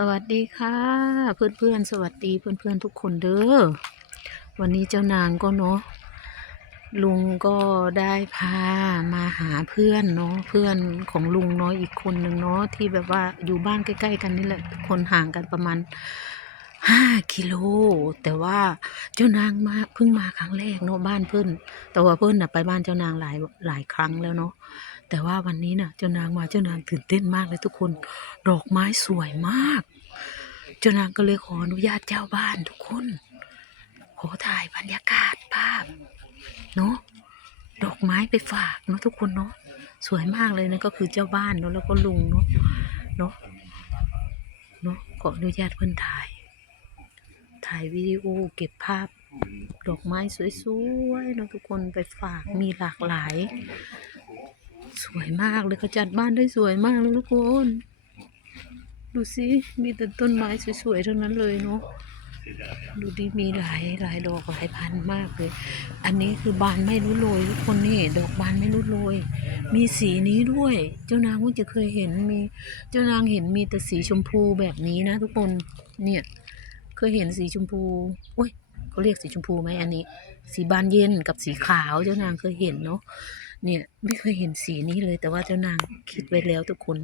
สวัสดีค่ะ เพื่อนเพื่อนๆสวัสดีเพื่อนเพื่อนๆทุกคนเด้อวันนี้เจ้านางก็เนาะลุงก็ได้พามาหาเพื่อนเนาะเพื่อนของลุงเนาะอีกคนหนึ่งเนาะที่แบบว่าอยู่บ้านใกล้ ๆ กันนี่แหละคนห่างกันประมาณห้ากิโลแต่ว่าเจ้านางมาเพิ่งมาครั้งแรกเนาะบ้านเพื่อนแต่ว่าเพื่อนน่ะไปบ้านเจ้านางหลายหลายครั้งแล้วเนาะ แต่ว่าวันนี้น่ะเจ้านางมาเจ้านางตื่นเต้นมากเลยทุกคน ดอกไม้สวยมาก เจ้านางก็เลยขออนุญาตเจ้าบ้านทุกคน ขอถ่ายบรรยากาศภาพเนาะดอกไม้ไปฝากเนาะทุกคนเนาะสวยมากเลยนะก็คือเจ้าบ้านเนาะแล้วก็ลุงเนาะเนาะเนาะขออนุญาตเพิ่อนถ่าย ถ่ายวิดีโอเก็บภาพ ดอกไม้สวยๆเนาะทุกคนไปฝากมีหลากหลาย สวยมากเลยเขาจัดบ้านได้สวยมากเลยทุกคนดูสิมีแต่ต้นไม้สวยๆทั้งนั้นเลยเนาะดูดิมีหลายหลายดอกหลายพันมากเลย อันนี้คือบานไม่รู้โรยทุกคนนี่ดอกบานไม่รู้โรยมีสีนี้ด้วย เจ้านางก็จะเคยเห็นมี เจ้านางเห็นมีแต่สีชมพูแบบนี้นะ ทุกคนเนี่ย เคยเห็นสีชมพูโอ้ยเขาเรียกสีชมพูไหมอันนี้ สีบานเย็นกับสีขาวเจ้านางเคยเห็นเนาะ เนี่ยไม่เคยเห็นสีนี้เลย แต่ว่าเจ้านางคิดไว้แล้วทุกคน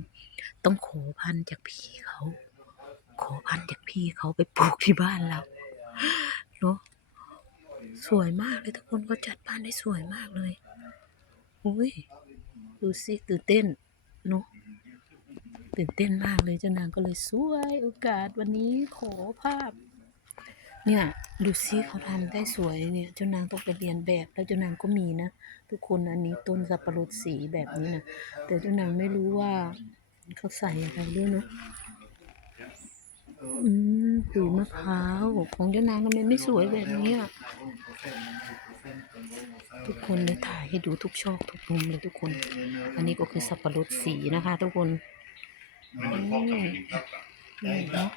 ต้องขอพันธุ์จากพี่เขา ขอพันธุ์จากพี่เขาไปปลูกที่บ้านเราเนาะสวยมากเลยทุกคนเขาจัดบ้านได้สวยมากเลยอุ้ยดูสิตื่นเต้นเนาะตื่นเต้นมากเลยเจ้านางก็เลยสวยโอกาสวันนี้ขอภาพ เนี่ยดูสิเขาทำได้สวยเนี่ยเจ้านางต้องไปเรียนแบบแล้วเจ้านางก็มีนะทุกคนอันนี้ต้นสับปะรดสีแบบนี้นะแต่เจ้านางไม่รู้ว่าเขาใส่อะไรด้วยเนาะอืมขุยมะพร้าวของเจ้านางทำไมไม่สวยแบบนี้อะทุกคนเลยถ่ายให้ดูทุกช่องทุกมุมเลยทุกคน อันนี้ก็คือสับปะรดสีนะคะ ทุกคนอืมนี่เนาะ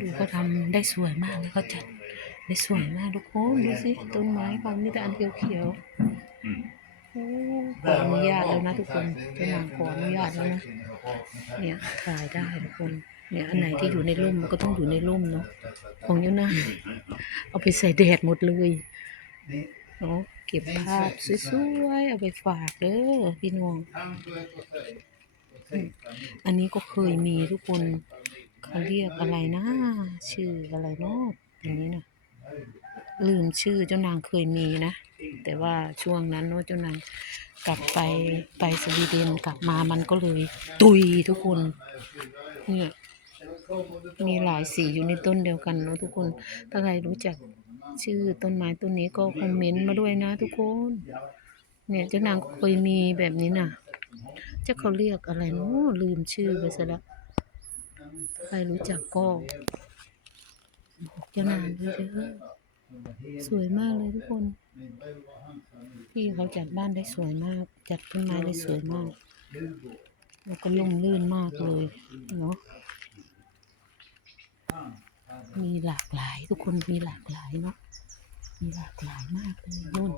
ดูเขาทำได้สวยมากเลยเขาจัดได้สวยมากทุกคนดูสิต้นไม้เขามีแต่อันเขียวๆโอ้ขออนุญาตแล้วนะทุกคนเจ้านางขออนุญาตแล้วนะเนี่ยถ่ายได้ทุกคนเนี่ยอันไหนที่อยู่ในร่มมันก็ต้องอยู่ในร่มเนาะของเจ้านางเอาไปใส่แดดหมดเลยเนาะเก็บภาพสวยๆเอาไปฝากเด้อพี่น้องอันนี้ก็เคยมีทุกคน เขาเรียกอะไรนะ ชื่ออะไรเนาะอย่างนี้นะลืมชื่อเจ้านางเคยมีนะ แต่ว่าช่วงนั้นเนาะเจ้านางกลับไปไปสวีเดนกลับมามันก็เลยตุยทุกคนเนี่ยมีหลายสีอยู่ในต้นเดียวกันเนาะทุกคน ถ้าใครรู้จักชื่อต้นไม้ต้นนี้ก็คอมเมนต์มาด้วยนะทุกคน เนี่ยเจ้านางก็เคยมีแบบนี้นะจะเขาเรียกอะไรเนาะลืมชื่อไปซะและ ใครรู้จักก็บอกจ้านางด้วยเด้อสวยมากเลยทุกคน พี่เขาจัดบ้านได้สวยมาก จัดต้นไม้ได้สวยมาก แล้วก็ลงลื่นมากเลยเนาะมีหลากหลายทุกคนมีหลากหลายเนาะมีหลากหลายมากเลยนุ่น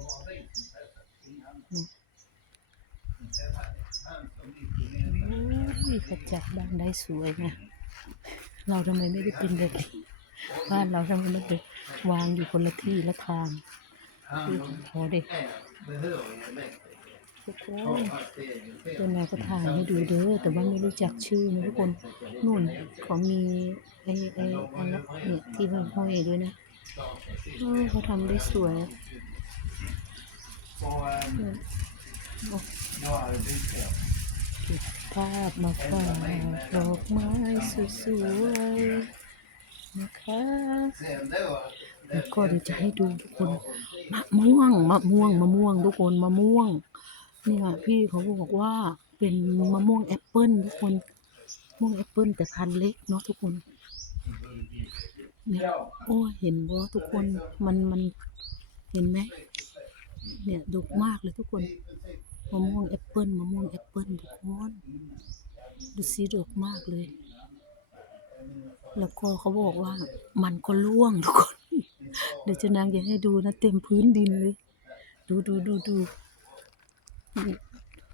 เนาะโอ้ยเขาจัดบ้านได้สวยนะ เราทำไมไม่ได้เป็นแบบนี้บ้านเราทำไมไม่ได้วางอยู่คนละที่ละทางคือขอเด็กทุกคนตัวนายก็ถ่ายให้ดูเด้อแต่ว่าไม่รู้จักชื่อนะทุกคนนู่นเขามีไอ้ไอ้ไอ้เนี่ยที่ห้อยด้วยนะเออเขาทำได้สวยเนี่ยโอ้ เก็บภาพมาฝากดอกไม้สวยๆนะคะแล้วก็เดี๋ยวจะให้ดูทุกคนมะม่วงมะม่วงมะม่วงทุกคนมะม่วงเนี่ยพี่เขาบอกว่าเป็นมะม่วงแอปเปิ้ลทุกคนมะม่วงแอปเปิ้ลแต่พันเล็กเนาะทุกคนเนี่ยโอ้เห็นบ่ทุกคนมันมันเห็นไหมเนี่ยดกมากเลยทุกคนะม่วงแอปเปิ้ลมะม่วงแอปเปิ้ลทุกคนดูสีดกมากเลย แล้วก็เขาบอกว่ามันก็ร่วงทุกคน เดี๋ยวจะนางอยากให้ดูนะ เต็มพื้นดินเลย ดูดูดูดู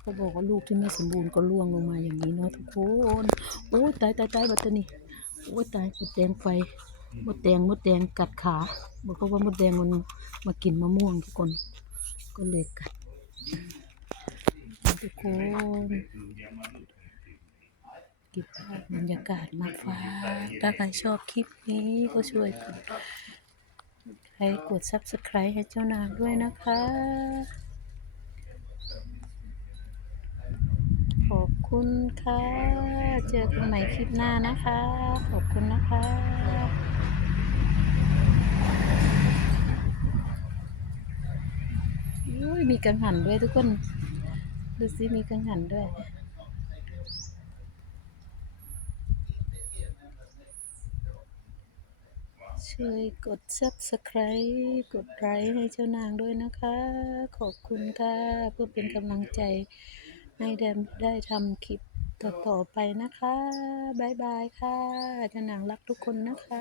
เขาบอกว่าลูกที่ไม่สมบูรณ์ก็ร่วงลงมาอย่างนี้เนาะทุกคนโอ้ยตายตายตายบัตรนี่โอ้ยตายมดแดงไฟมดแดงมดแดงกัดขาบอกว่ามดแดงมันมากินมะม่วงทุกคนก็เลยกัด ทุกคนเก็บภาพบรรยากาศมาฝากถ้าใครชอบคลิปนี้ก็ช่วยกดใครกด subscribe ให้เจ้านางด้วยนะคะ ขอบคุณค่ะ เจอกันใหม่คลิปหน้านะคะ ขอบคุณนะคะอุ้ยมีกังหันด้วยทุกคน ดูสิมีกังหันด้วย ช่วยกด subscribe กดไลค์ให้เจ้านางด้วยนะคะ ขอบคุณค่ะ เพื่อเป็นกำลังใจให้ได้ได้ทำคลิปต่อๆไปนะคะ บ๊ายบายค่ะ เจ้านางรักทุกคนนะคะ